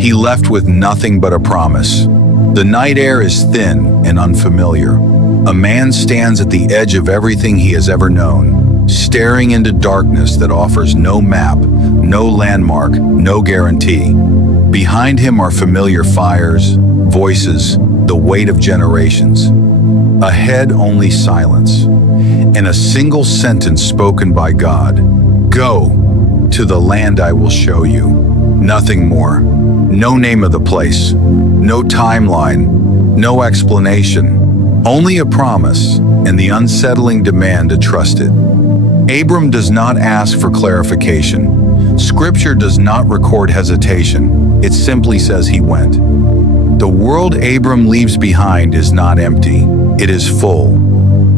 He left with nothing but a promise. The night air is thin and unfamiliar. A man stands at the edge of everything he has ever known, staring into darkness that offers no map, no landmark, no guarantee. Behind him are familiar fires, voices, the weight of generations. Ahead, only silence, and a single sentence spoken by God. Go to the land I will show you. Nothing more. No name of the place. No timeline. No explanation. Only a promise and the unsettling demand to trust it. Abram does not ask for clarification. Scripture does not record hesitation. It simply says he went. The world Abram leaves behind is not empty. It is full.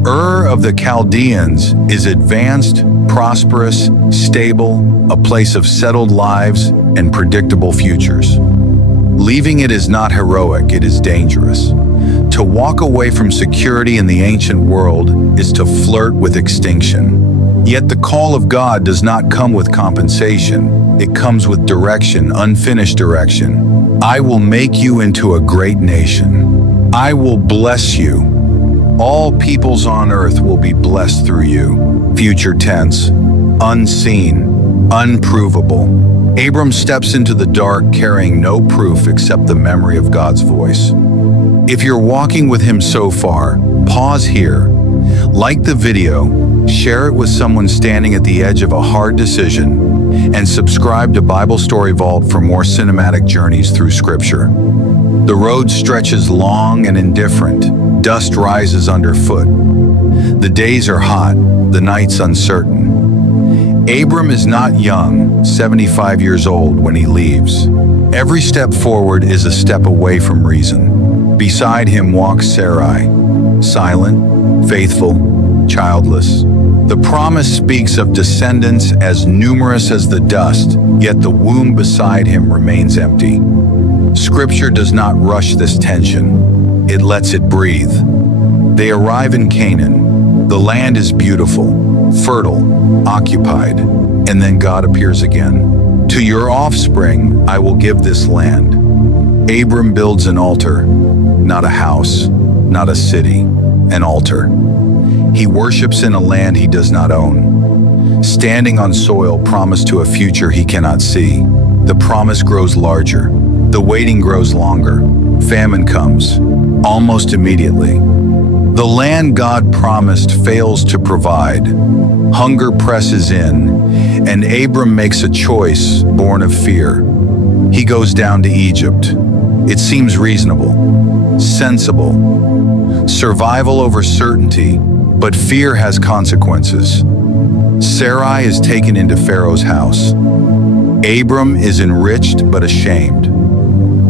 Ur of the Chaldeans is advanced, prosperous, stable, a place of settled lives and predictable futures. Leaving it is not heroic, it is dangerous. To walk away from security in the ancient world is to flirt with extinction. Yet the call of God does not come with compensation. It comes with direction, unfinished direction. I will make you into a great nation. I will bless you. All peoples on earth will be blessed through you. Future tense, unseen, unprovable. Abram steps into the dark carrying no proof except the memory of God's voice. If you're walking with him so far, pause here. Like the video, share it with someone standing at the edge of a hard decision, and subscribe to Bible Story Vault for more cinematic journeys through Scripture. The road stretches long and indifferent. Dust rises underfoot. The days are hot, the nights uncertain. Abram is not young, 75 years old when he leaves. Every step forward is a step away from reason. Beside him walks Sarai, silent, faithful, childless. The promise speaks of descendants as numerous as the dust, yet the womb beside him remains empty. Scripture does not rush this tension. It lets it breathe. They arrive in Canaan. The land is beautiful, fertile, occupied, and then God appears again. To your offspring, I will give this land. Abram builds an altar, not a house, not a city, an altar. He worships in a land he does not own, standing on soil promised to a future he cannot see. The promise grows larger. The waiting grows longer. Famine comes, almost immediately. The land God promised fails to provide. Hunger presses in, and Abram makes a choice born of fear. He goes down to Egypt. It seems reasonable, sensible. Survival over certainty, but fear has consequences. Sarai is taken into Pharaoh's house. Abram is enriched but ashamed.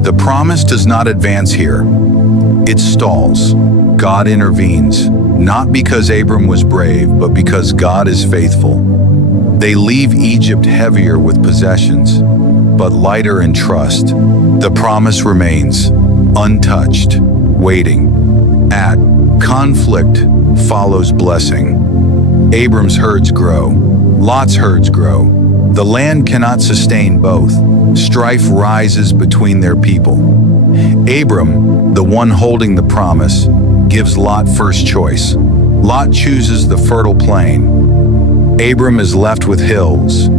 The promise does not advance here. It stalls. God intervenes, not because Abram was brave, but because God is faithful. They leave Egypt heavier with possessions, but lighter in trust. The promise remains, untouched, waiting. At conflict follows blessing. Abram's herds grow. Lot's herds grow. The land cannot sustain both. Strife rises between their people. Abram, the one holding the promise, gives Lot first choice. Lot chooses the fertile plain. Abram is left with hills.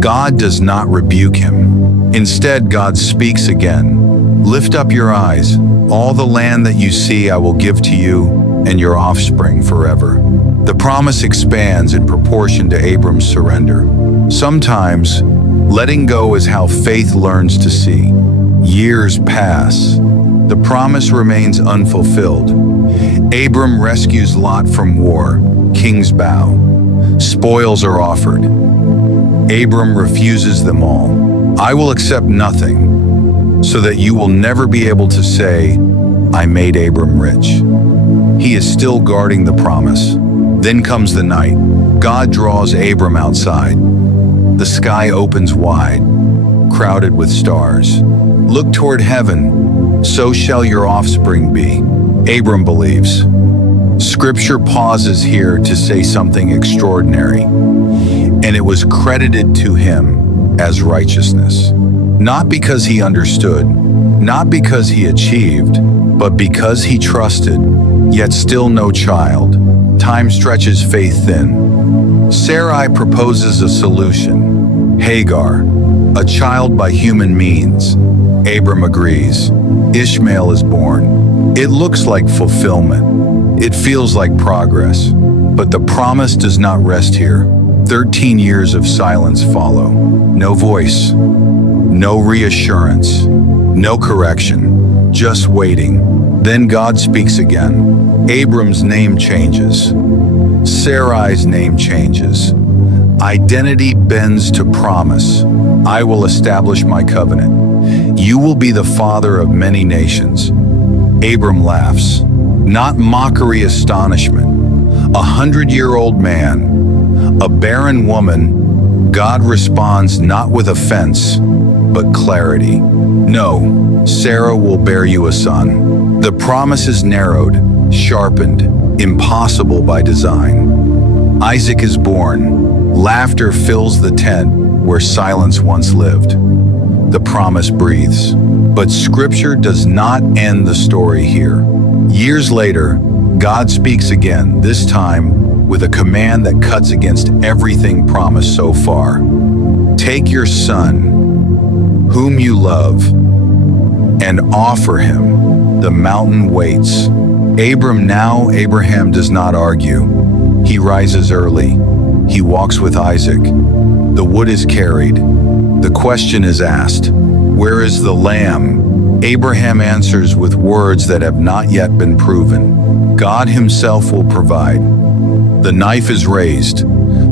God does not rebuke him. Instead, God speaks again. Lift up your eyes. All the land that you see I will give to you and your offspring forever. The promise expands in proportion to Abram's surrender. Sometimes, letting go is how faith learns to see. Years pass. The promise remains unfulfilled. Abram rescues Lot from war. Kings bow. Spoils are offered. Abram refuses them all. I will accept nothing, so that you will never be able to say, I made Abram rich. He is still guarding the promise. Then comes the night. God draws Abram outside. The sky opens wide, crowded with stars. Look toward heaven, so shall your offspring be. Abram believes. Scripture pauses here to say something extraordinary. And it was credited to him as righteousness. Not because he understood, not because he achieved, but because he trusted, yet still no child. Time stretches faith thin. Sarai proposes a solution. Hagar, a child by human means. Abram agrees. Ishmael is born. It looks like fulfillment. It feels like progress. But the promise does not rest here. 13 years of silence follow. No voice, no reassurance, no correction, just waiting. Then God speaks again. Abram's name changes. Sarai's name changes. Identity bends to promise. I will establish my covenant. You will be the father of many nations. Abram laughs, not mockery, astonishment. 100-year-old man, a barren woman. God responds not with offense, but clarity. No, Sarah will bear you a son. The promise is narrowed, sharpened, impossible by design. Isaac is born. Laughter fills the tent where silence once lived. The promise breathes. But Scripture does not end the story here. Years later, God speaks again, this time with a command that cuts against everything promised so far. Take your son, whom you love, and offer him. The mountain waits. Abraham does not argue. He rises early. He walks with Isaac. The wood is carried. The question is asked, where is the lamb? Abraham answers with words that have not yet been proven. God himself will provide. The knife is raised.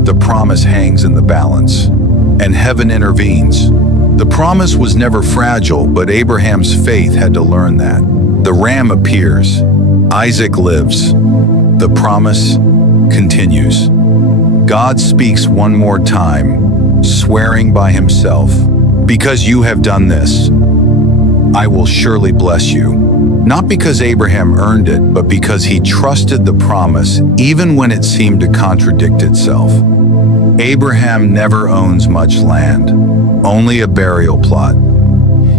The promise hangs in the balance. And heaven intervenes. The promise was never fragile, but Abraham's faith had to learn that. The ram appears. Isaac lives. The promise continues. God speaks one more time, swearing by himself, because you have done this, I will surely bless you. Not because Abraham earned it, but because he trusted the promise even when it seemed to contradict itself. Abraham never owns much land, only a burial plot.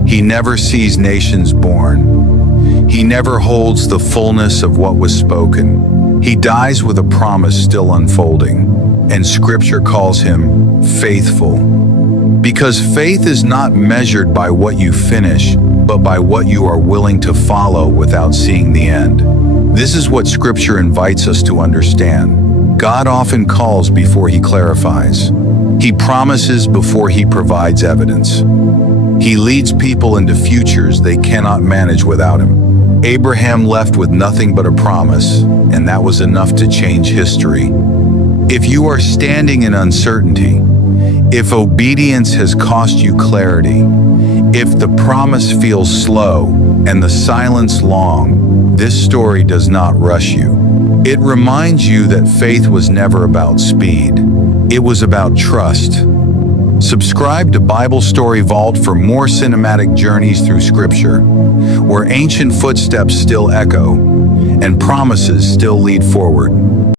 He never sees nations born. He never holds the fullness of what was spoken. He dies with a promise still unfolding, and Scripture calls him faithful. Because faith is not measured by what you finish, but by what you are willing to follow without seeing the end. This is what Scripture invites us to understand. God often calls before he clarifies. He promises before he provides evidence. He leads people into futures they cannot manage without him. Abraham left with nothing but a promise, and that was enough to change history. If you are standing in uncertainty, if obedience has cost you clarity, if the promise feels slow and the silence long, this story does not rush you. It reminds you that faith was never about speed. It was about trust. Subscribe to Bible Story Vault for more cinematic journeys through Scripture, where ancient footsteps still echo and promises still lead forward.